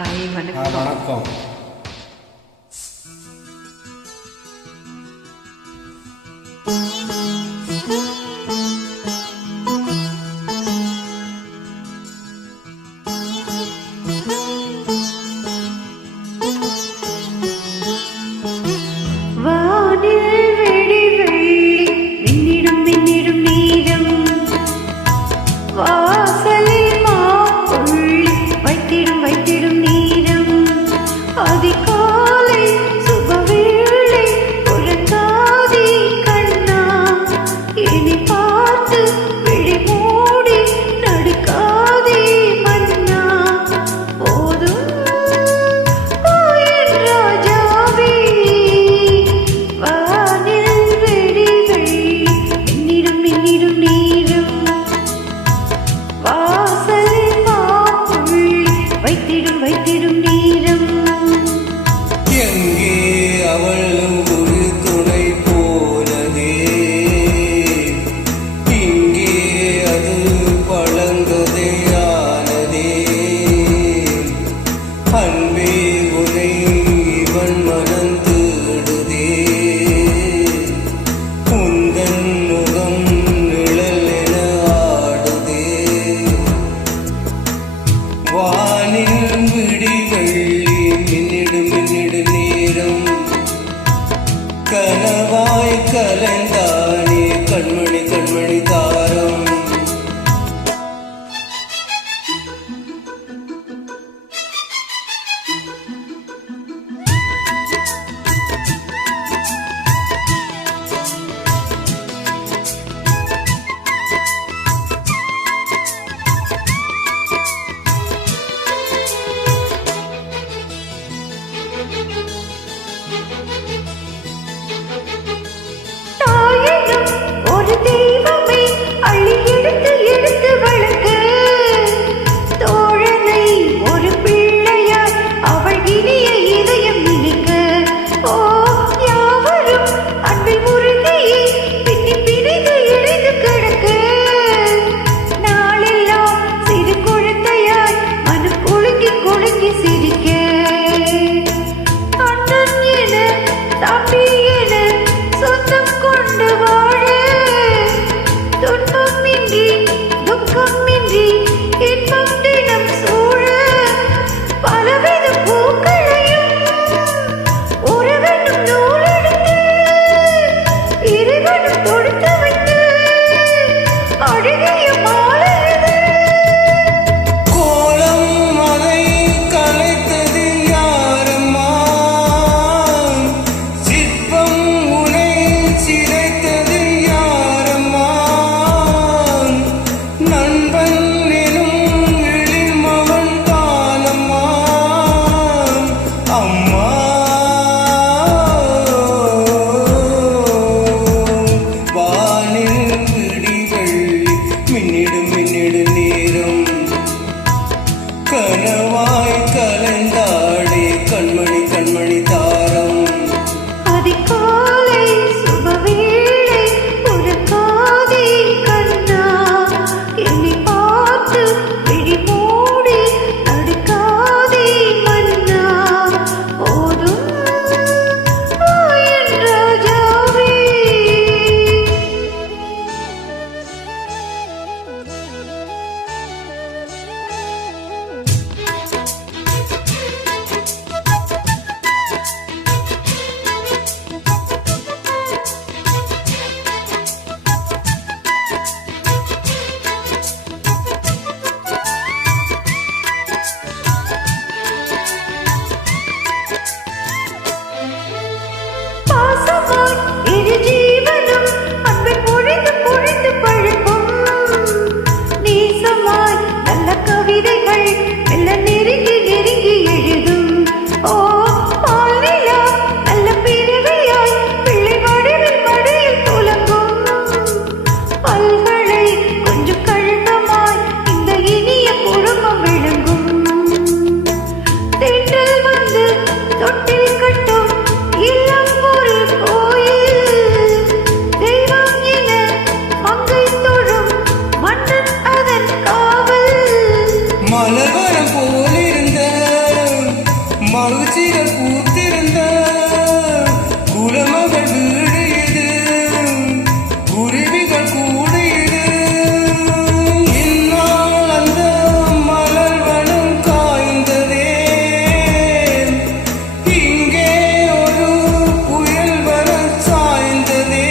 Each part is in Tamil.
ஹாய் வணக்கம். கனவாய் கலந்தானே கண்மணி கண்மணி தாரம் கனவாய் கலந்தாடே கண்மணி கண்மணி தாரம் அதிகாலை சுபவேளை உனக்காதே கண்ணா என்னை பார்த்து விழி மூடி நடுக்காதே மன்னா போதும் என் ராஜாவே. மலர்வனம் போலிருந்த மகிழ்ச்சிகள் பூத்திருந்த குலமகள் வீடு இது, குருவிகள் கூடு இது. இந்நாள் அந்த மலர் வனம் காய்ந்ததே, இங்கே ஒரு புயல் வர சாய்ந்ததே.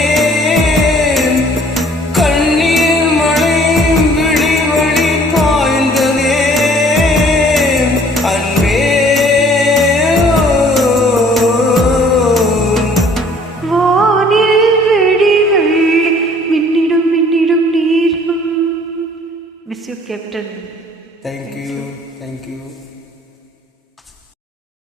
கண்ணீர் மழை விழி வழி பாய்ந்ததே. அன்பே வானில் வெடிகள் மின்னிடும் மின்னிடும் நீரும். Miss you captain. தேங்க்யூ.